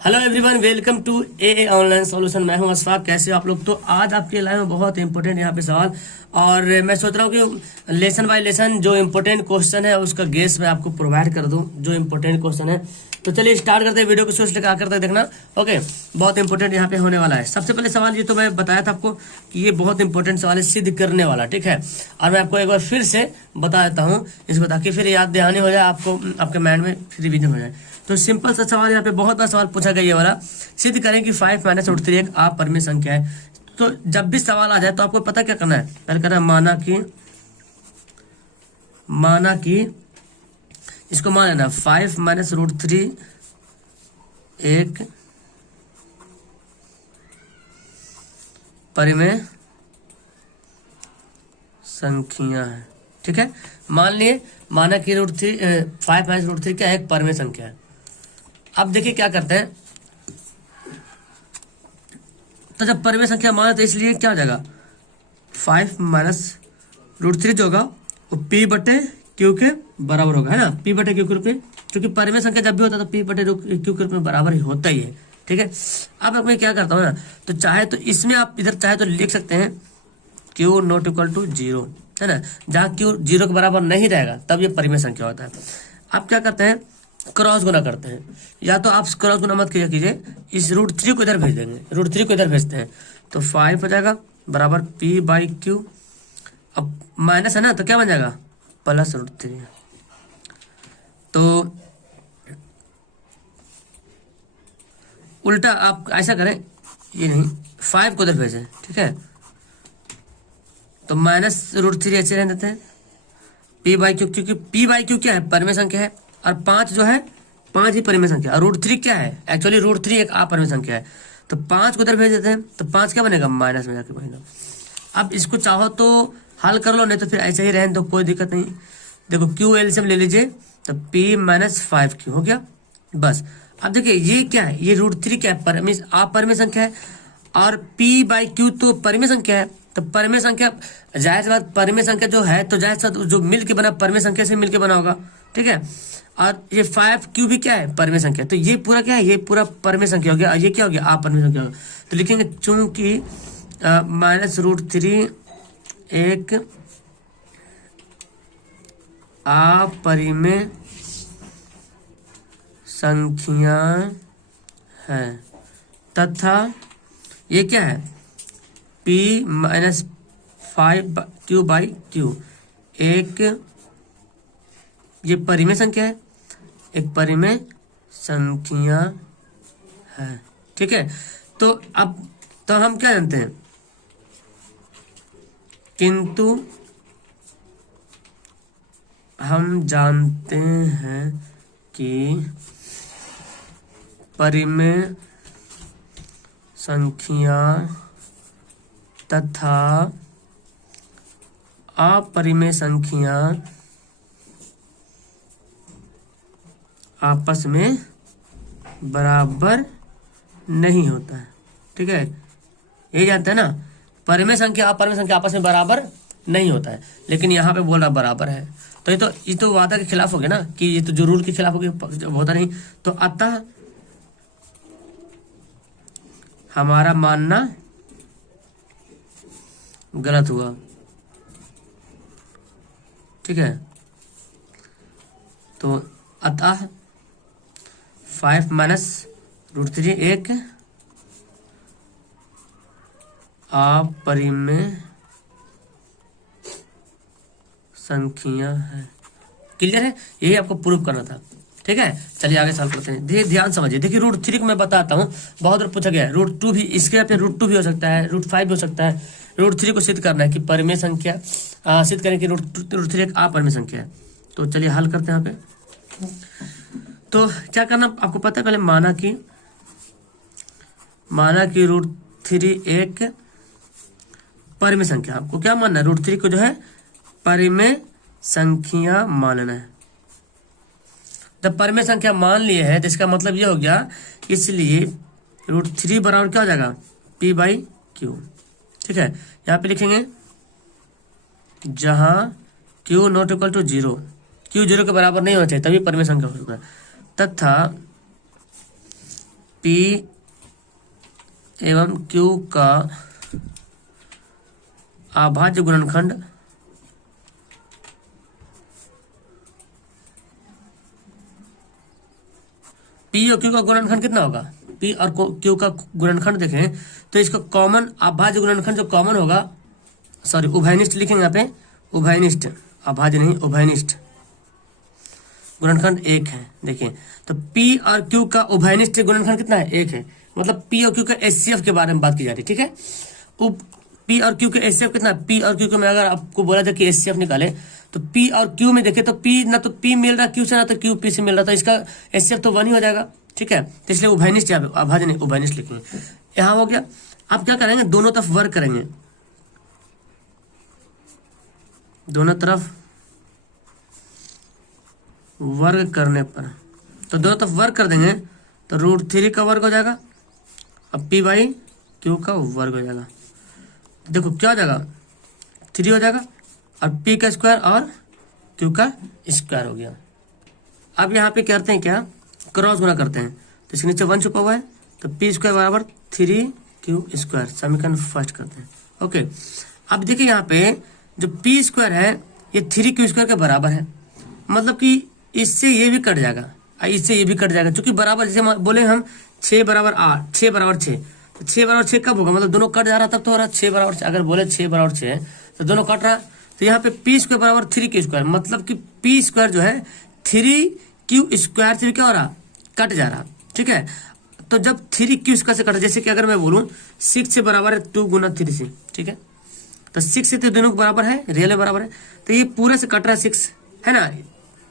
Hello everyone, welcome to a online solution. मैं हूं अशफाक। कैसे हो आप लोग? तो आज आपके लाइफ में बहुत इंपॉर्टेंट यहाँ पे सवाल, और मैं सोच रहा हूँ कि लेसन बाय लेसन जो इम्पोर्टेंट क्वेश्चन है उसका गेस मैं आपको प्रोवाइड कर दूं, जो इम्पोर्टेंट क्वेश्चन है। तो चलिए स्टार्ट करते हैं वीडियो को, सोच लेकर आकर तक देखना। ओके, बहुत इंपॉर्टेंट यहाँ पे होने वाला है। सबसे पहले सवाल, ये तो मैं बताया था आपको कि ये बहुत इंपॉर्टेंट सवाल है, सिद्ध करने वाला, ठीक है। और मैं आपको एक बार फिर से बता देता हूँ इसको, ताकि फिर याद दहानी हो जाए आपको, आपके माइंड में रिविजन हो जाए। तो सिंपल सा सवाल, यहाँ पे बहुत बड़ा सवाल पूछा गया ये वाला। सिद्ध करें कि 5 माइनस रूट 3 एक अपरिमेय संख्या है। तो जब भी सवाल आ जाए तो आपको पता क्या करना है, पहले करना है माना कि इसको मान लेना 5 माइनस रूट 3 एक परिमेय संख्या है, ठीक है। मान लिए माना कि 5 माइनस रूट 3 क्या है, एक परिमेय संख्या है। अब देखिए क्या करते हैं, तो जब परिमेय संख्या माने तो इसलिए क्या हो जाएगा, 5 माइनस रूट 3 जो होगा वो पी बटे क्यू के बराबर होगा, है ना। पी बटे क्यू के रूप में, क्योंकि परिमेय संख्या जब भी होता है तो पी बटे क्यू के रूप में बराबर ही होता ही है, ठीक है। अब मैं क्या करता हूँ ना, तो चाहे तो इसमें आप इधर चाहे तो लिख सकते हैं क्यू नॉट इक्वल टू 0, है ना। जहाँ क्यू 0 के बराबर नहीं रहेगा तब ये परिमेय संख्या होता है। आप क्या करते हैं, क्रॉस गुना करते हैं, या तो आप क्रॉस गुना मत कीजिए, इस रूट 3 को इधर भेज देंगे, रूट 3 को इधर भेजते हैं तो 5 हो जाएगा बराबर पी बाई क्यू। अब माइनस है ना, तो क्या बन जाएगा, प्लस रूट 3। तो उल्टा आप ऐसा करें, ये नहीं 5 को इधर भेजें, ठीक है। तो माइनस रूट 3 ऐसे रहने देते हैं, पी बाई क्यू, क्योंकि पी बाई क्यू क्या है, परिमेय संख्या है, और 5 जो है 5 ही परिमेय संख्या, और रूट 3 क्या है, एक्चुअली रूट 3 एक अपरिमेय संख्या है। तो 5 को उधर भेज देते हैं, तो 5 क्या बनेगा, माइनस में जाके बनेगा। अब इसको चाहो तो हल कर लो, नहीं तो फिर ऐसे ही रहने दो, कोई दिक्कत नहीं। देखो क्यू एलसीएम ले लीजिए, तो पी माइनस 5 क्यू हो गया, बस। अब देखिए ये क्या है, ये रूट 3 क्या है, अपरिमेय संख्या है, और पी बाई क्यू तो परिमेय संख्या है। तो परिमेय संख्या, जाहिर सी बात, परिमेय संख्या जो है तो जाहिर सी बात जो मिल के बना परिमेय संख्या से मिल के बना होगा, ठीक है। और ये 5 क्यू भी क्या है, परिमेय संख्या। तो ये पूरा क्या है, ये पूरा परिमेय संख्या हो गया, और ये क्या हो गया, अपरिमेय संख्या हो गया। तो लिखेंगे चूंकि माइनस रूट 3 एक अपरिमेय संख्या है, तथा ये क्या है, P minus 5 Q by Q एक, ये परिमेय संख्या है, एक परिमेय संख्या है, ठीक है। तो अब तो हम क्या जानते हैं, किंतु हम जानते हैं कि परिमेय संख्या तथा अपरिमेय संख्या आपस में बराबर नहीं होता है, ठीक है। ये जानते हैं ना, परिमेय संख्या अपरिमेय संख्या आपस में बराबर नहीं होता है, लेकिन यहाँ पे बोल रहा बराबर है। तो ये तो वादा के खिलाफ हो गया ना, कि ये तो जो रूल के खिलाफ हो गया, होता नहीं। तो अतः हमारा मानना गलत हुआ, ठीक है। तो अतः 5 माइनस रूट 3 एक अपरिमेय संख्या है। क्लियर है, यही आपको प्रूव करना था, ठीक है। चलिए आगे सॉल्व करते हैं। देखिए ध्यान समझिए, देखिए रूट 3 को मैं बताता हूँ, बहुत बार पूछा गया है। रूट 2 भी, इसके अपने रूट 2 भी हो सकता है, रूट 5 भी हो सकता है। रूट 3 को सिद्ध करना है कि परिमेय संख्या, सिद्ध करें कि रूट 3 एक अपरिमेय संख्या है। तो चलिए हल करते हैं यहाँ पे। तो क्या करना आपको पता है, पहले माना कि रूट 3 एक परिमेय संख्या। आपको क्या मानना है, रूट 3 को जो है परिमेय संख्या मानना है। जब परिमेय संख्या मान लिए है तो इसका मतलब ये हो गया, इसलिए रूट 3 बराबर क्या हो जाएगा, पी बाई क्यू, ठीक है। यहाँ पे लिखेंगे जहां Q not equal to 0, Q 0 के बराबर नहीं होना चाहिए तभी परिमेय संख्या हो सकता है, तथा P एवं Q का अभाज्य गुणनखंड P और Q का गुणनखंड कितना होगा? P और Q का गुणनखंड देखें तो इसका कॉमन अभाज्य गुणनखंड जो कॉमन होगा, सॉरी उभयनिष्ठ लिखेंगे यहाँ पे, उभयनिष्ठ, अभाज्य नहीं उभयनिष्ठ गुणनखंड 1 है। देखिए तो P और Q का उभयनिष्ठ गुणनखंड कितना है? 1 है। मतलब P और Q का HCF के बारे में बात की जा रही है, ठीक है। P और Q का HCF कितना है? P और Q को मैं अगर आपको बोला जाए कि HCF निकाले तो P और Q में देखे तो P ना तो P मिल रहा Q से, ना तो Q P से मिल रहा, तो इसका HCF तो 1 ही हो जाएगा, ठीक है। तो इसलिए उभयनिष्ठ, अभाज्य नहीं उभयनिष्ठ लिखेंगे। यहाँ हो गया। अब क्या करेंगे? दोनों तरफ वर्ग करेंगे, दोनों तरफ वर्ग करने पर, तो दोनों तरफ वर्ग कर देंगे तो √3 का वर्ग हो जाएगा, अब P बाई Q का वर्ग हो जाएगा। देखो क्या हो जाएगा? 3 हो जाएगा और P का स्क्वायर और Q का स्क्वायर हो गया। अब यहाँ पे करते हैं क्या? क्रॉस गुना करते हैं, तो इसके नीचे 1 छुपा हुआ है, तो P स्क्वायर बराबर 3Q स्क्वायर, समीकरण फर्स्ट करते हैं। ओके, अब देखिए यहाँ पे जो P स्क्वायर है ये 3Q स्क्वायर के बराबर है, मतलब कि इससे ये भी कट जाएगा, इससे ये भी कट जाएगा, क्योंकि बराबर, जैसे बोले हम 6 बराबर 8, 6 बराबर 6, तो 6 बराबर 6 कब होगा? मतलब दोनों कट जा रहा तब तो हो रहा। 6 बराबर 6, अगर बोले 6 बराबर 6 तो दोनों कट रहा, तो यहाँ पे P स्क्वायर बराबर 3Q स्क्वायर, मतलब कि P स्क्वायर जो है 3Q स्क्वायर से भी क्या हो रहा? कट जा रहा, ठीक है। तो जब 3Q स्क्वायर से कटा, जैसे कि अगर मैं बोलूँ 6 से बराबर है 2 गुना 3 से, ठीक है, तो 6 से तो दोनों के बराबर है, रियल में बराबर है, तो ये पूरे से कट रहा है 6, है ना,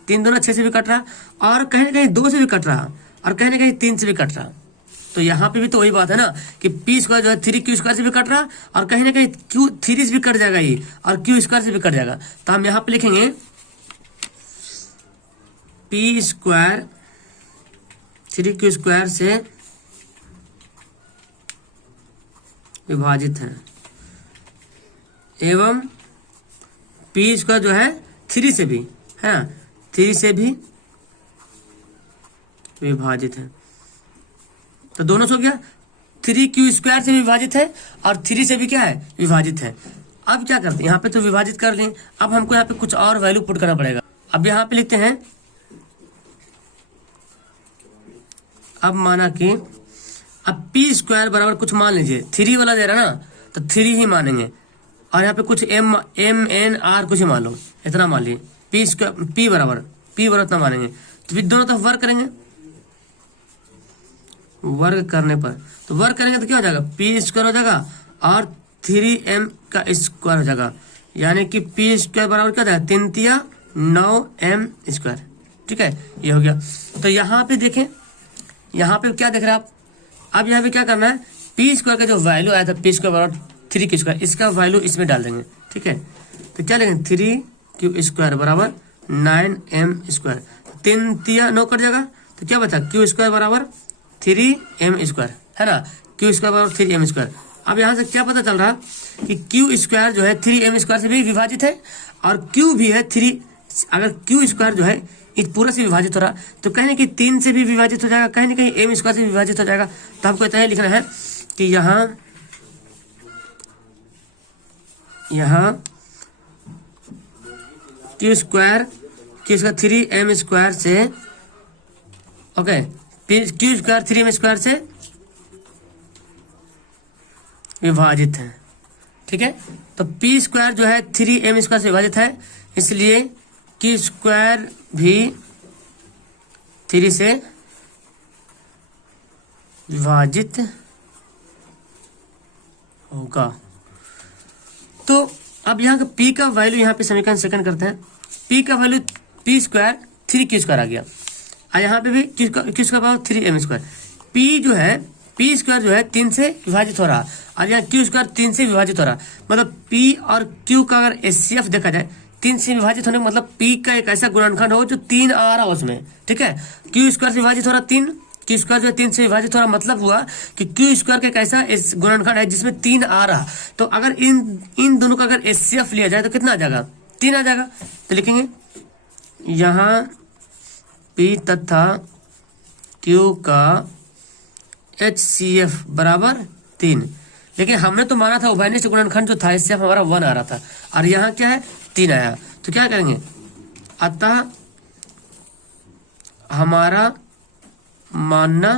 3 दूना 6 से भी कट रहा, और कहीं ना कहीं 2 से भी कट रहा, और कहीं ना कहीं 3 से भी कट रहा। तो यहाँ पे भी तो वही बात है ना कि P स्क्वायर जो है 3Q स्क्वायर से भी कट रहा, और कहीं ना कहीं Q 3 से भी कट जाएगा ये, और Q स्क्वायर से भी कट जाएगा। तो हम यहाँ पे लिखेंगे P स्क्वायर 3Q स्क्वायर से विभाजित है, एवं P स्क्वायर जो है 3 से भी, है ना, 3 से भी विभाजित है। तो दोनों से हो गया, 3Q स्क्वायर से भी विभाजित है और 3 से भी क्या है? विभाजित है। अब क्या करते हैं? यहाँ पे तो विभाजित कर लें, अब हमको यहाँ पे कुछ और वैल्यू पुट करना पड़ेगा। अब यहाँ पे लिखते हैं, अब माना कि अब P स्क्वायर बराबर कुछ मान लीजिए, 3 वाला दे रहा ना, तो 3 ही मानेंगे, और यहाँ पे कुछ M N R कुछ ही मान लो, इतना मान लीजिए। P स्क्वायर P बराबर इतना मानेंगे, तो फिर दोनों तरफ वर्ग करेंगे, वर्ग करने पर, तो वर्ग करेंगे तो क्या हो जाएगा? P स्क्वायर हो जाएगा और 3M का स्क्वायर हो जाएगा, यानी कि P स्क्वायर बराबर क्या हो जाएगा? 3 तिया 9M स्क्वायर, ठीक है, ये हो गया। तो यहाँ पे देखें, यहाँ पे क्या देख रहे हैं आप? अब यहाँ पे क्या करना है? P स्क्वायर का जो वैल्यू आया था, P स्क्वायर बराबर 3Q स्क्वायर, इसका वैल्यू इसमें डाल देंगे, ठीक है। तो क्या लेंगे? 3Q स्क्वायर बराबर 9M स्क्वायर, 3 तिया 9 कट जाएगा, तो क्या बचा? Q स्क्वायर बराबर 3M स्क्वायर, है ना, Q स्क्वायर बराबर 3M स्क्वायर। अब यहाँ से क्या पता चल रहा कि Q स्क्वायर जो है 3M स्क्वायर से भी विभाजित है, और Q भी है 3, अगर Q स्क्वायर जो है इस पूरा से विभाजित हो रहा, तो कहीं ना कहीं 3 से भी विभाजित हो जाएगा, कहीं ना कहीं M स्क्वायर से विभाजित हो जाएगा। तो हमको इतना ही लिखना है कि यहाँ Q स्क्वायर 3M स्क्वायर से, okay, Q square 3M square से विभाजित है, ठीक है। तो P स्क्वायर जो है 3M स्क्वायर से विभाजित है, इसलिए Q स्क्वायर भी 3 से विभाजित होगा। तो अब यहाँ का P का वैल्यू यहाँ पे समीकरण सेकंड करते हैं, P का value P square 3Q square आ गया, और यहाँ पे भी Q स्क्वायर बराबर 3M स्क्वायर। P जो है P स्क्वायर जो है 3 से विभाजित हो रहा, और यहाँ Q स्क्वायर 3 से विभाजित हो रहा, मतलब P और Q का अगर HCF देखा जाए 3 से विभाजित होने का मतलब P का एक ऐसा गुणनखंड हो जो 3 आ रहा उसमें, ठीक है। Q स्क्वायर से विभाजित हो रहा 3, Q स्क्वायर जो है 3 से विभाजित हो रहा, मतलब हुआ कि Q स्क्वायर का एक ऐसा गुणनखंड है जिसमें 3 आ रहा। तो अगर इन दोनों का अगर HCF लिया जाए तो कितना आ जाएगा? 3 आ जाएगा। तो लिखेंगे यहाँ P तथा Q का HCF बराबर 3। लेकिन हमने तो माना था उभयनिष्ठ गुणनखंड जो था HCF हमारा 1 आ रहा था, और यहाँ क्या है 3 आया। तो क्या करेंगे, अतः हमारा मानना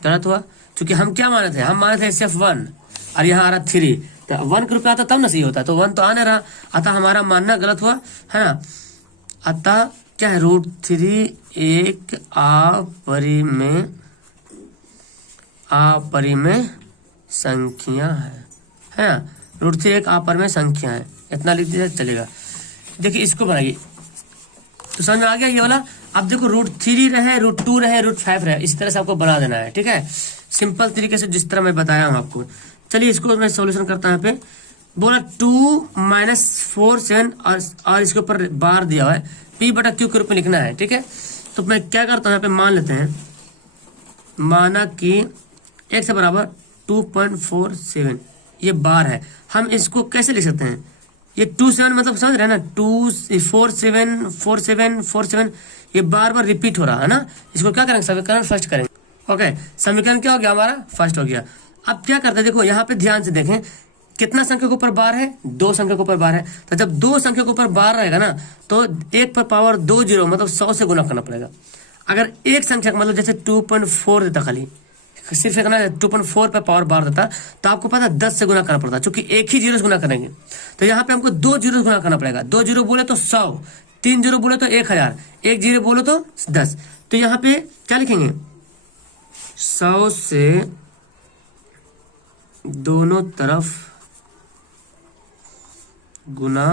गलत हुआ, क्योंकि हम क्या माने थे, हम माने थे HCF 1 और यहाँ आ रहा 3, तो 1 के रुपये आता तब ना सही होता, तो 1 तो आने रहा, अतः हमारा मानना गलत हुआ, है ना। अतः क्या है, √3 एक अपरिमेय संख्या है ना। √3 एक अपरिमेय संख्या है, इतना लिख दिया चलेगा। देखिए इसको बनाइए तो समझ में आ गया ये वाला। अब देखो √3 रहे, √2 रहे, √5 रहे, इस तरह से आपको बना देना है, ठीक है, सिंपल तरीके से जिस तरह मैं बताया हूँ आपको। चलिए इसको मैं सॉल्यूशन करता हूँ। यहाँ पे बोला 2 - 4 7 और इसके ऊपर बार दिया हुआ है, P/Q के रूप में लिखना है, ठीक है। तो मैं क्या करता हूँ, यहाँ पे मान लेते हैं, माना कि x बराबर 2.47 ये बार है। हम इसको कैसे लिख सकते हैं, ये 2 7 मतलब समझ रहे हैं ना, 2 4 7 4 7 4 7 ये बार बार रिपीट हो रहा है ना। इसको क्या करेंगे, समीकरण फर्स्ट करेंगे। ओके, समीकरण क्या हो गया हमारा, फर्स्ट हो गया। अब क्या करते हैं, देखो यहाँ पे ध्यान से देखें, कितना संख्या के ऊपर बार है, 2 संख्या के ऊपर बार है। तो जब 2 संख्या के ऊपर बार रहेगा ना, तो 1 पर पावर 2 0 मतलब 100 से गुना करना पड़ेगा। अगर एक संख्या मतलब जैसे 2.4 देता, खाली सिर्फ एक ना 2.4 पे पावर बार देता, तो आपको पता 10 से गुना करना पड़ता, क्योंकि एक ही जीरो से गुना करेंगे। तो यहाँ पे हमको 2 जीरो से गुना करना पड़ेगा। 2 जीरो बोले तो 100, 3 जीरो बोले तो 1000, 1 जीरो बोले तो 10। तो यहाँ पे क्या लिखेंगे, 100 से दोनों तरफ गुना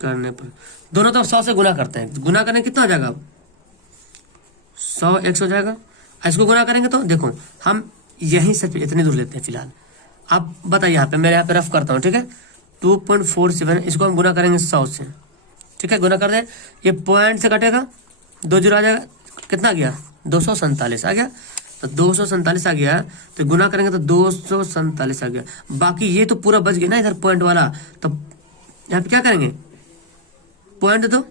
करने पर, दोनों तरफ 100 से गुना करते हैं, गुना करने कितना हो जाएगा, 100 100 हो जाएगा। इसको गुना करेंगे तो देखो हम यहीं से इतनी दूर लेते हैं फिलहाल। अब बताइए, यहाँ पे मैं यहाँ पे रफ करता हूँ, ठीक है। 2.47 इसको हम गुना करेंगे 100 से, ठीक है, गुना कर दे, ये पॉइंट से कटेगा, 2 जीरो आ जाएगा, कितना आ गया 247 आ गया। तो 247 आ गया, तो गुना करेंगे तो 247 आ गया। बाकी ये तो पूरा बच गया ना इधर पॉइंट वाला, तो यहाँ पे क्या करेंगे, पॉइंट दो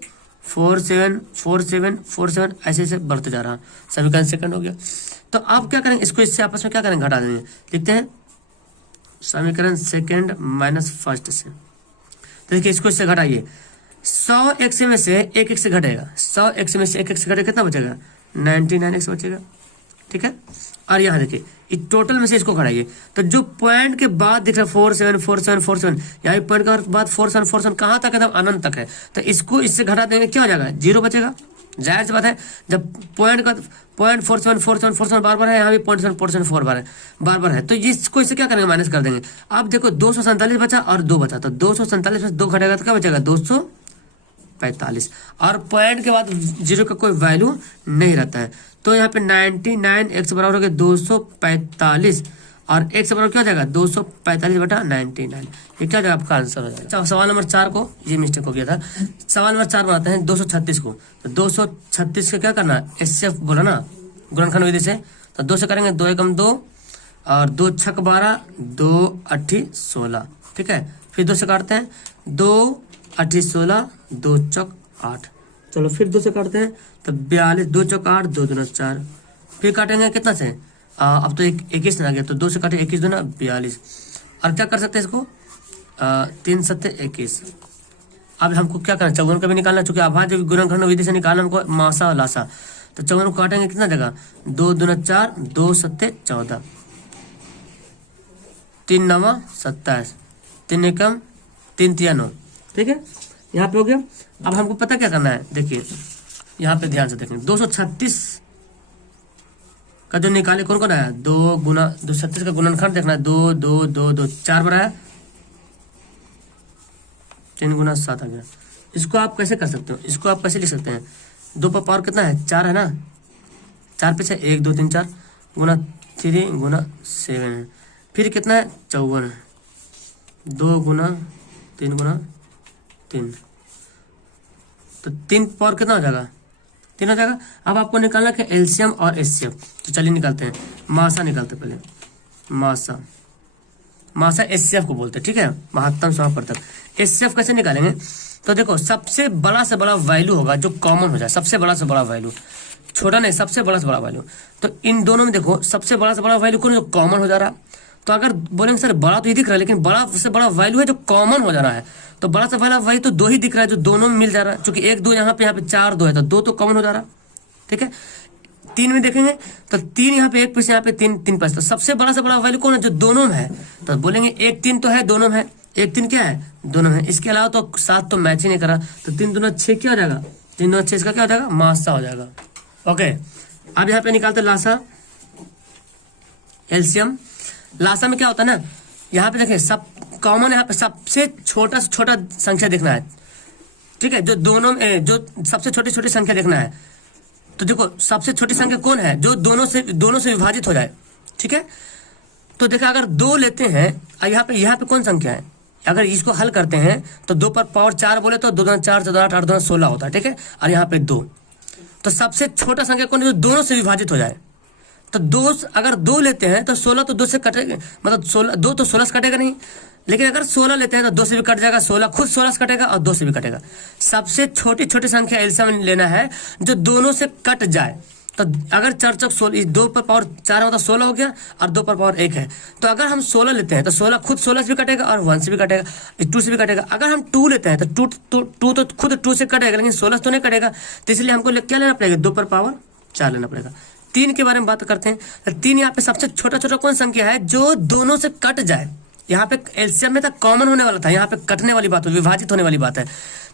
4 7 4 7 4 7 ऐसे ऐसे बढ़ते जा रहा, समीकरण सेकंड हो गया। तो आप क्या करेंगे, इसको इससे आपस में क्या करेंगे, घटा देंगे। लिखते हैं समीकरण सेकंड माइनस फर्स्ट से। तो देखिए इसको इससे घटाइए, 100 x में से 1 x से घटेगा, 100 x में से 1 x से घटेगा, कितना बचेगा 99x बचेगा, ठीक है। और यहाँ देखिए इस टोटल में से इसको घटाइए, तो जो पॉइंट के बाद दिख रहा है 4 7 4 7 4 7, यहाँ पॉइंट के बाद 4 7 4 7 कहाँ तक है, एकदम अनंत तक है। तो इसको इससे घटा देंगे, क्या हो जाएगा, 0 बचेगा। जाहिर सी बात है, जब पॉइंट 4 7 4 7 4 7 बार बार है, यहाँ भी 0.7 बार बार है, तो इसको इससे क्या करेंगे, माइनस कर देंगे। अब देखो 247 बचा और 2 बचा, तो 247 में 2 घटेगा तो क्या बचेगा 245, और पॉइंट के बाद 0 का कोई वैल्यू नहीं रहता है। तो यहाँ पे 99 x बराबर हो गया 245, और x बराबर क्या हो जाएगा 245/99, ये क्या हो जाएगा आपका आंसर हो जाएगा। सवाल नंबर 4 को ये मिस्टेक हो गया था, सवाल नंबर 4 बनाते हैं 236 को। तो 236 का क्या करना है, HCF बोला ना गुणनखंड विधि से, तो 2 से करेंगे, 2 एकम 2 और 2 छक 12 2 8 16, ठीक है। फिर 2 से काटते हैं, 2 8 16 2 चौक 8, चलो फिर 2 से काटते हैं, तो 42 2 चौक 8 2 दूना 4, फिर काटेंगे कितना से, अब तो 21 आ गया, तो 2 से काटे 21 दूना 42, और क्या कर सकते हैं इसको 3 7 21। अब हमको क्या करना, चौगुन का भी निकालना, चूंकि अभाज्य गुणनखंड विधि से निकालना हमको मासा और लासा। तो चौगुन को काटेंगे कितना जगह, 2 दूना 4 2 7 14, 3 9 27, 3 एकम 3 3 9, ठीक है, यहाँ पे हो गया। अब हमको पता क्या करना है, देखिए यहाँ पे ध्यान से देखें, 236 का जो निकाले कौन कौन आया, 236 का गुणनखंड देखना है, 2 2 2 2 4 बनाया, 3 गुना 7 आ गया। इसको आप कैसे कर सकते हो, इसको आप कैसे लिख सकते हैं, 2 पर पावर कितना है 4 है ना, 4 पे से 1 2 3 4 गुना 3 गुना 7 है, फिर कितना है 54 है, 2 गुना 3 गुना 3, तो 3 पावर कितना हो जाएगा 3 हो जाएगा। अब आपको निकालना है एलसीएम और एचसीएफ, तो चलिए निकालते हैं, मासा निकालते पहले, मासा एचसीएफ को बोलते हैं, ठीक है, महत्तम समापवर्तक। एचसीएफ कैसे निकालेंगे, तो देखो सबसे बड़ा से बड़ा वैल्यू होगा जो कॉमन हो जाए, सबसे बड़ा से बड़ा वैल्यू छोटा नहीं, सबसे बड़ा से बड़ा वैल्यू। तो इन दोनों में देखो सबसे बड़ा से बड़ा वैल्यू कौन है, जो कॉमन हो जा रहा। तो अगर बोलेंगे सर बड़ा तो ये दिख रहा है, लेकिन बड़ा से बड़ा वैल्यू है जो कॉमन हो जा रहा है, तो बड़ा से बड़ा वही तो 2 ही दिख रहा है जो दोनों में मिल जा रहा है, क्योंकि 1 2 यहाँ पे 4 2 है, तो 2 तो कॉमन हो जा रहा। ठीक है, 3 में देखेंगे तो 3 यहाँ पे 1 पीछे, यहाँ पे 3 3 पास, तो सबसे बड़ा से बड़ा वैल्यू कौन है, जो दोनों में है। तो बोलेंगे 1 3 तो है दोनों में है, 1 3 क्या है, दोनों में है। इसके अलावा तो 7 तो मैच ही नहीं करा, तो 3 दूना 6 क्या हो जाएगा, 3 दूना 6 इसका क्या हो जाएगा, मासा हो जाएगा। ओके, अब यहाँ पे निकालते लासा एलसीएम। लासा में क्या होता है ना, यहाँ पे देखिए सब कॉमन, यहाँ पे सबसे छोटा से छोटा संख्या देखना है। ठीक है, जो दोनों में जो सबसे छोटी छोटी संख्या देखना है। तो देखो सबसे छोटी संख्या कौन है, जो दोनों से विभाजित हो जाए। ठीक है, तो देखा अगर 2 लेते हैं, यहाँ पे कौन संख्या है, अगर इसको हल करते हैं तो 2 पर पावर 4 बोले तो 2 दूना 4 4 8 8 दूना 16 होता है। ठीक है, और यहाँ पे 2, तो सबसे छोटा संख्या कौन है, जो दोनों से विभाजित हो जाए। तो 2 अगर 2 लेते हैं तो 16 तो 2 से कटेगा, मतलब 16 2 तो 16 से कटेगा नहीं, लेकिन अगर 16 लेते हैं तो 2 से भी कट जाएगा, 16 खुद 16 से कटेगा और 2 से भी कटेगा। सबसे छोटी छोटी संख्या एलसीएम लेना है जो दोनों से कट जाए। तो अगर 4 चौक 16, 2 पर पावर 4 मतलब 16 हो गया, और 2 पर पावर 1 है, तो अगर हम 16 लेते हैं तो 16 खुद 16 से भी कटेगा और 1 से भी कटेगा, 2 से भी कटेगा। अगर हम 2 लेते हैं तो 2 तो खुद 2 से कटेगा, लेकिन 16 तो नहीं कटेगा, तो इसलिए हमको क्या लेना पड़ेगा, 2 पर पावर 4 लेना पड़ेगा। 3 के बारे में बात करते हैं। 3 यहाँ पे सबसे छोटा छोटा कौन संख्या है, जो दोनों से कट जाए। यहाँ पे एलसीएम में था कॉमन होने वाला था, यहाँ पे कटने वाली बात है, विभाजित होने वाली बात है।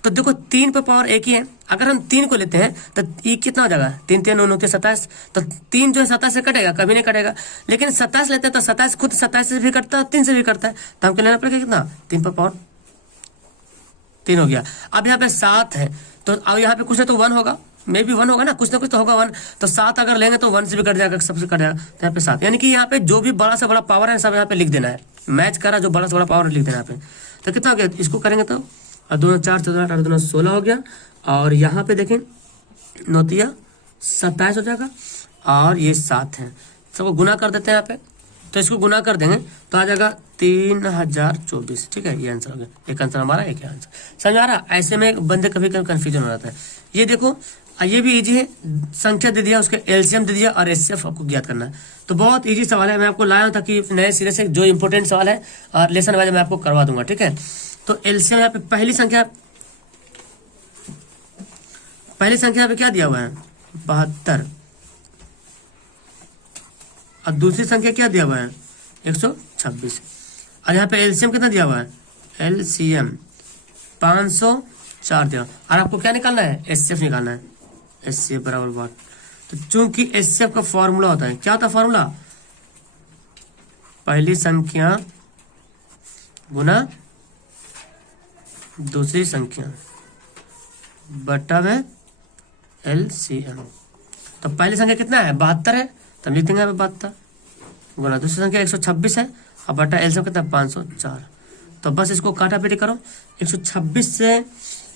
तो देखो 3 पर पावर 1 ही है, अगर हम 3 को लेते हैं तो ये कितना हो जाएगा, 3 3 9 9 27, तो 3 जो है 27 से कटेगा, कभी नहीं कटेगा। लेकिन 27 लेते हैं तो 27 खुद 27 से भी कटता है, 3 से भी कटता है, तो हमको लेना पड़ेगा कितना, 3 पर पावर 3 हो गया। अब यहाँ पे 7 है, तो अब यहाँ पे कुछ ना तो 1 होगा, मे भी 1 होगा ना, कुछ तो होगा 1। तो 7 अगर लेंगे तो 1 से भी कट जाएगा, सबसे कट जाएगा, तो यहाँ पे 7। यानी कि यहाँ पे जो भी बड़ा से बड़ा पावर है सब यहाँ पे लिख देना है, मैच करा जो बड़ा से बड़ा पावर लिख देना है यहाँ पे। तो कितना हो गया, इसको करेंगे तो 2 4 4 8 2 16 हो गया, और यहाँ पे देखें 9 3 27 हो जाएगा, और ये 7 है, सबको गुना कर देते हैं यहाँ पे। तो इसको गुना कर देंगे तो आ जाएगा 3024। ठीक है, ये आंसर हो गया, एक आंसर हमारा, एक आंसर। समझ आ रहा, ऐसे में बंदे कभी कभी कंफ्यूजन हो जाता है। ये देखो ये भी इजी है, संख्या दे दिया, उसके एलसीएम दे दिया, और एचसीएफ आपको ज्ञात करना है। तो बहुत इजी सवाल है, मैं आपको लाया हूं ताकि नए सिरे से जो इंपॉर्टेंट सवाल है और लेसन वाइज मैं आपको करवा दूंगा। ठीक है, तो एलसीएम यहाँ पे पहली संख्या यहाँ पे क्या दिया हुआ है, 72, और दूसरी संख्या क्या दिया हुआ है, 126, और यहाँ पे एलसीएम कितना दिया हुआ है, एलसीएम 504 दिया। और आपको क्या निकालना है, एचसीएफ निकालना है, एचसीएफ बराबर व्हाट। तो चूंकि एचसीएफ का फॉर्मूला होता है, क्या होता है फॉर्मूला, पहली संख्या गुना दूसरी संख्या बटा में एलसीएम। तो पहली संख्या कितना है, 72 है, तो लिख देंगे 72 गुना दूसरी संख्या 126 है, और बटा एलसीएम कितना 504। तो बस इसको काटा पीटी करो, 126 से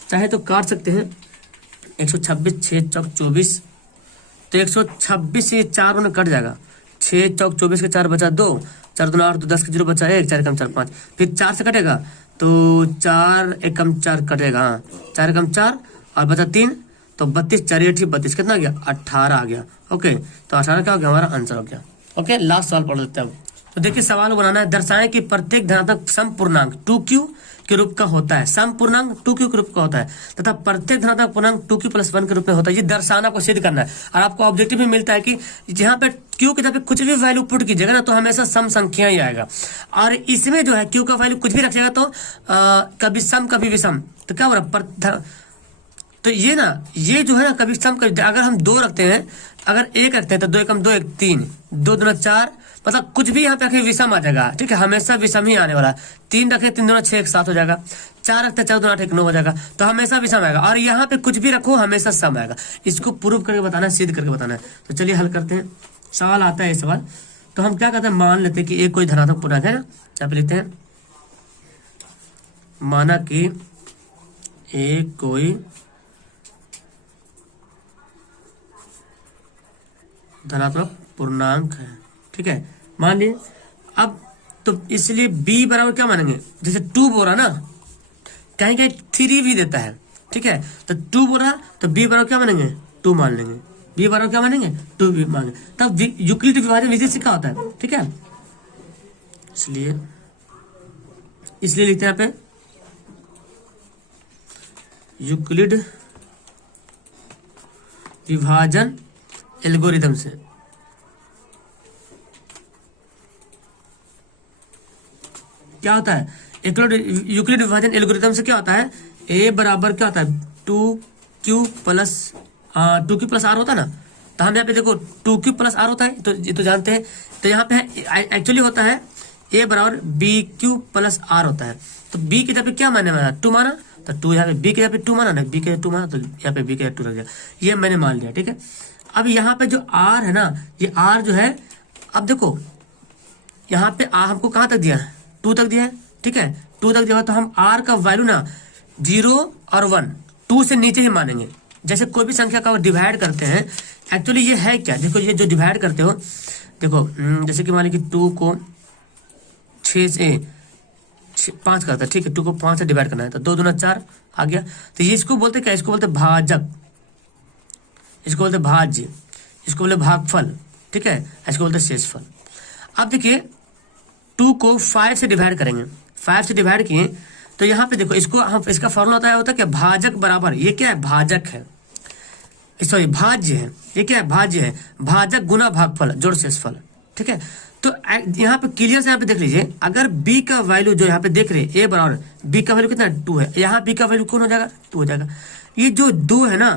चाहे तो काट सकते हैं, 126 6 चौक 24, तो 126 से 4 में कट जाएगा, 6 चौक 24 के 4 बचा 2, 4 2 8 10 के 0 बचा 1, 4 कम 4 5, फिर 4 से कटेगा तो 4 1 कम 4 कटेगा, हाँ 4 कम 4 और बचा 3, तो 32 4 8 32, कितना आ गया, 18 आ गया। ओके, तो 18 क्या हो गया, हमारा आंसर हो गया। ओके, लास्ट सवाल पढ़ लेते हैं अब। तो देखिए सवाल बनाना है, दर्शाएं कि प्रत्येक धनात्मक समपूर्णांक 2q के रूप का होता है, समपूर्णांक 2q के रूप का होता है, तथा प्रत्येक धनात्मक पूर्णांक 2q + 1 के रूप में होता है। ये दर्शाना को सिद्ध करना है, और आपको ऑब्जेक्टिव भी मिलता है कि जहां पे q की जगह पे कुछ भी वैल्यू पुट कीजिएगा ना, तो हमेशा सम संख्या ही आएगा। और इसमें जो है q का वैल्यू कुछ भी रखिएगा तो कभी सम कभी विषम, तो क्या हो रहा, तो ये ना, ये जो है ना कभी सम कभी, अगर हम 2 रखते हैं, अगर 1 रखते हैं तो 2 1 2 1 3, 2 2 4, मतलब कुछ भी यहाँ पे आके विषम आ जाएगा। ठीक है, हमेशा विषम ही आने वाला। 3 रखे 3 2 6 1 7 हो जाएगा, 4 रखते 4 2 8 1 9 हो जाएगा, तो हमेशा विषम आएगा। और यहाँ पे कुछ भी रखो हमेशा सम आएगा। इसको प्रूव करके बताना है, सिद्ध करके बताना है। तो चलिए हल करते हैं। सवाल आता है ये सवाल, तो हम क्या करते हैं, मान लेते हैं कि एक कोई धनात्मक पूर्णांक है ना, यहाँ पे लिखते हैं, माना कि एक कोई धनात्मक पूर्णांक है। ठीक है, मान लीजिए अब, तो इसलिए b बराबर क्या मानेंगे, जैसे 2 बोल रहा ना, कहीं कहीं 3 भी देता है। ठीक है, तो 2 बोल रहा तो b बराबर क्या मानेंगे, 2 मान लेंगे। बी बराबर क्या मानेंगे, 2b मांगे, तब यूक्लिड विभाजन विधि से क्या होता है, ठीक है। इसलिए लिखते हैं यहाँ पे यूक्लिड विभाजन एल्गोरिथम से। क्या होता है यूक्लिड विभाजन एल्गोरिथम से क्या होता है, ए बराबर क्या होता है 2q प्लस आर होता है ना। तो हम यहाँ पे देखो 2q प्लस आर होता है, तो ये तो जानते हैं। तो यहाँ पे एक्चुअली होता है ए बराबर BQ प्लस आर होता है। तो बी की जगह पे क्या माने माना 2 माना, तो 2 यहाँ पे बी की जगह पे 2 माना ना, बी की जगह 2 माना, तो यहाँ पे बी की जगह 2 रख दिया, ये मैंने मान लिया, ठीक है। अब यहाँ पे जो आर है ना, ये आर जो है, अब देखो यहाँ पे हमको कहाँ तक दिया है, 2 तक दिया है, ठीक है। 2 तक दिया, तो हम आर का वैल्यू ना 0 और 1 2 से नीचे ही मानेंगे। जैसे कोई भी संख्या का डिवाइड करते हैं, एक्चुअली ये है क्या, देखो ये जो डिवाइड करते हो, देखो जैसे कि मान लीजिए कि 2 को 6 से 5 करता है, ठीक है। 2 को 5 से डिवाइड करना है, तो 2 दूना 4 आ गया। तो ये इसको बोलते क्या, इसको बोलते भाजक, इसको बोलते भाज्य, इसको बोलते भागफल, ठीक है, इसको बोलते शेषफल। अब देखिए 2 को 5 से डिवाइड करेंगे, 5 से डिवाइड किए, तो यहाँ पे देखो इसको हम इसका फॉर्मूला होता है क्या, भाजक बराबर, ये क्या है भाजक है, सॉरी भाज्य है, ये क्या है भाज्य है, भाजक गुना भागफल जोड़ शेषफल, ठीक है। तो यहाँ पे क्लियर से यहाँ पे देख लीजिए, अगर b का वैल्यू जो यहाँ पे देख रहे हैं a बराबर b का वैल्यू कितना 2 है, यहाँ b का वैल्यू कौन हो जाएगा 2 हो जाएगा। ये जो 2 है ना,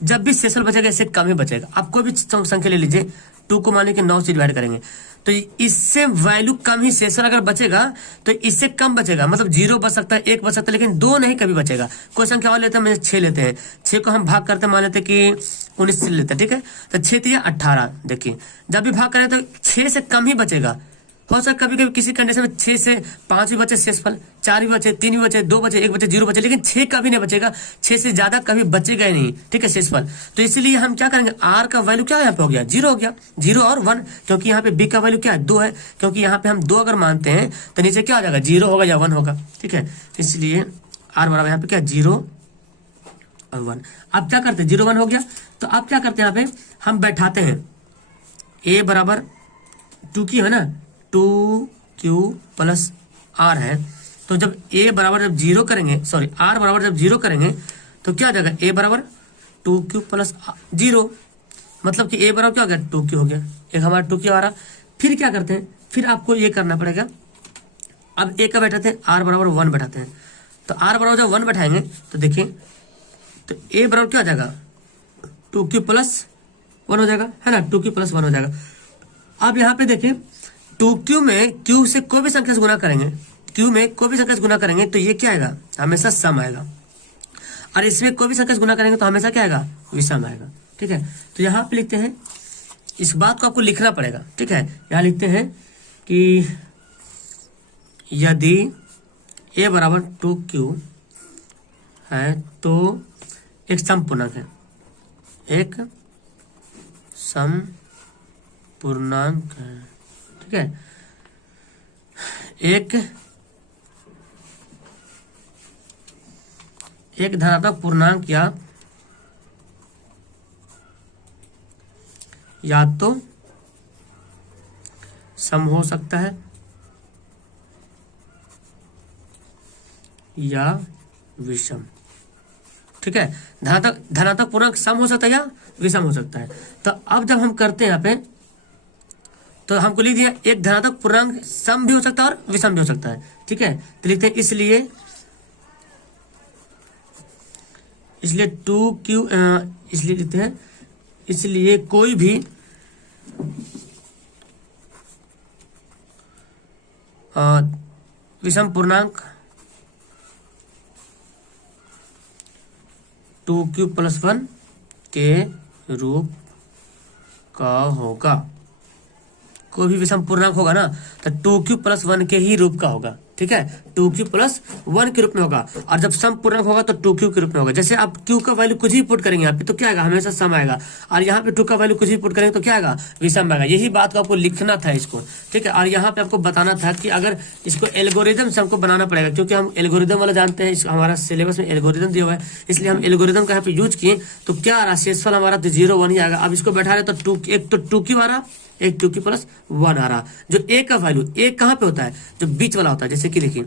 जब भी शेषफल बचेगा इससे कम ही बचेगा। आप कोई भी संख्या ले लीजिए, 2 को मान लीजिए 9 से डिवाइड करेंगे, तो इससे वैल्यू कम ही शेषफल अगर बचेगा तो इससे कम बचेगा, मतलब 0 बच सकता है, 1 बच सकता है, लेकिन 2 नहीं कभी बचेगा। कोई संख्या और लेते हैं, मैंने 6 लेते हैं, 6 को हम भाग करते हैं, मान लेते हैं कि 19 से लेते हैं, ठीक है। तो 6 3 18, देखिए जब भी भाग करें तो 6 से कम ही बचेगा। हो सकता कभी कभी किसी कंडीशन में 6 से 5 भी बचे शेषफल, 4 भी बचे, 3 भी बचे, 2 बचे, 1 बचे, 0 बचे, लेकिन 6 कभी नहीं बचेगा, 6 से ज्यादा कभी बचेगा ही नहीं, ठीक है शेषफल। तो इसीलिए हम क्या करेंगे, आर का वैल्यू क्या यहाँ पे हो गया 0 हो गया, 0 और 1, क्योंकि यहाँ पे बी का वैल्यू क्या है 2 है, क्योंकि यहाँ पे हम 2 अगर मानते हैं तो नीचे क्या हो जाएगा 0 होगा या 1 होगा, ठीक है। इसलिए आर बराबर यहाँ पे क्या 0 और 1। अब क्या करते हैं 0 1 हो गया, तो अब क्या करते हैं यहाँ पे हम बैठाते हैं ए बराबर 2 की है ना 2q प्लस आर है। तो जब a बराबर जब 0 करेंगे, सॉरी r बराबर जब 0 करेंगे तो क्या हो जाएगा a बराबर 2q प्लस 0, मतलब कि a बराबर क्या हो गया 2q हो गया, एक हमारा 2q आ रहा। फिर क्या करते हैं, फिर आपको ये करना पड़ेगा, अब a का बैठाते हैं r बराबर 1 बैठाते हैं। तो r बराबर जब 1 बैठाएंगे तो देखिए, तो a बराबर क्या हो जाएगा 2q प्लस 1 हो जाएगा, है ना, 2q प्लस 1 हो जाएगा। अब यहाँ पे देखिए 2q में q से कोई भी संख्या से गुना करेंगे, q में कोई भी संख्या से गुना करेंगे तो ये क्या आएगा हमेशा सम आएगा, और इसमें कोई भी संख्या से गुना करेंगे तो हमेशा क्या आएगा विषम आएगा, ठीक है। तो यहाँ पे लिखते हैं, इस बात को आपको लिखना पड़ेगा, ठीक है। यहाँ लिखते हैं कि यदि a बराबर 2q है तो एक सम पूर्णांक है, एक सम पूर्णांक है, ठीक है। एक धनात्मक पूर्णांक या तो सम हो सकता है या विषम, ठीक है। धनात्मक पूर्णांक सम हो सकता है या विषम हो सकता है। तो अब जब हम करते हैं यहाँ पे, तो हमको लिख दिया एक धनात्मक पूर्णांक सम भी हो सकता है और विषम भी हो सकता है, ठीक है। तो लिखते हैं इसलिए 2q, इसलिए लिखते हैं इसलिए कोई भी विषम पूर्णांक 2q प्लस 1 के रूप का होगा। कोई भी विषम पूर्णांक होगा ना तो 2q प्लस 1 के ही रूप का होगा, ठीक है, 2q प्लस 1 के रूप में होगा। और जब सम पूर्णांक होगा तो 2q के रूप में होगा। जैसे आप q का वैल्यू कुछ भी पुट करेंगे यहाँ पे तो क्या आएगा, हमेशा सम आएगा। और यहाँ पे 2 का वैल्यू कुछ भी पुट करेंगे तो क्या आएगा, विषम आएगा। यही बात को आपको लिखना था इसको, ठीक है। और यहाँ पे आपको बताना था कि अगर इसको एल्गोरिदम से हमको बनाना पड़ेगा, क्योंकि हम एल्गोरिदम वाला जानते हैं, हमारा सिलेबस में एल्गोरिदम दिया हुआ है, इसलिए हम एल्गोरिदम का यहाँ पे यूज किए। तो क्या आ रहा, शेषफल हमारा तो 0 1 ही आएगा। अब इसको बैठा रहे तो एक तो 2q आ रहा, एक 2q प्लस 1 आ रहा। जो a का वैल्यू, a कहाँ पे होता है, जो बीच वाला होता है। जैसे कि देखिए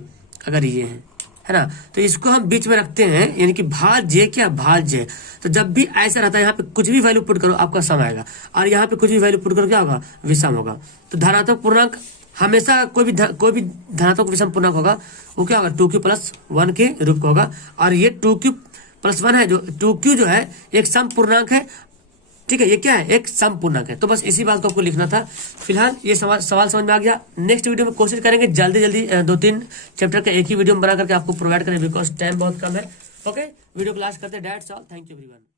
अगर ये है ना, तो इसको हम बीच में रखते हैं, यानी कि भाज्य, क्या भाज्य। तो जब भी ऐसा रहता है, यहाँ पे कुछ भी वैल्यू पुट करो आपका सम आएगा, और यहाँ पे कुछ भी वैल्यू पुट करो क्या होगा, विषम होगा। तो धनात्मक पूर्णांक हमेशा कोई भी धनात्मक विषम पूर्णांक होगा वो क्या होगा, 2q प्लस 1 के रूप का होगा। और ये 2q प्लस 1 है, जो 2q जो है एक सम पूर्णांक है, ठीक है। ये क्या है, एक सम पूर्णांक है। तो बस इसी बात को आपको लिखना था। फिलहाल ये सवाल समझ में आ गया। नेक्स्ट वीडियो में कोशिश करेंगे जल्दी 2-3 चैप्टर का एक ही वीडियो में बना करके आपको प्रोवाइड करें, बिकॉज टाइम बहुत कम है। ओके, वीडियो क्लास करते हैं। That's all, thank you everyone.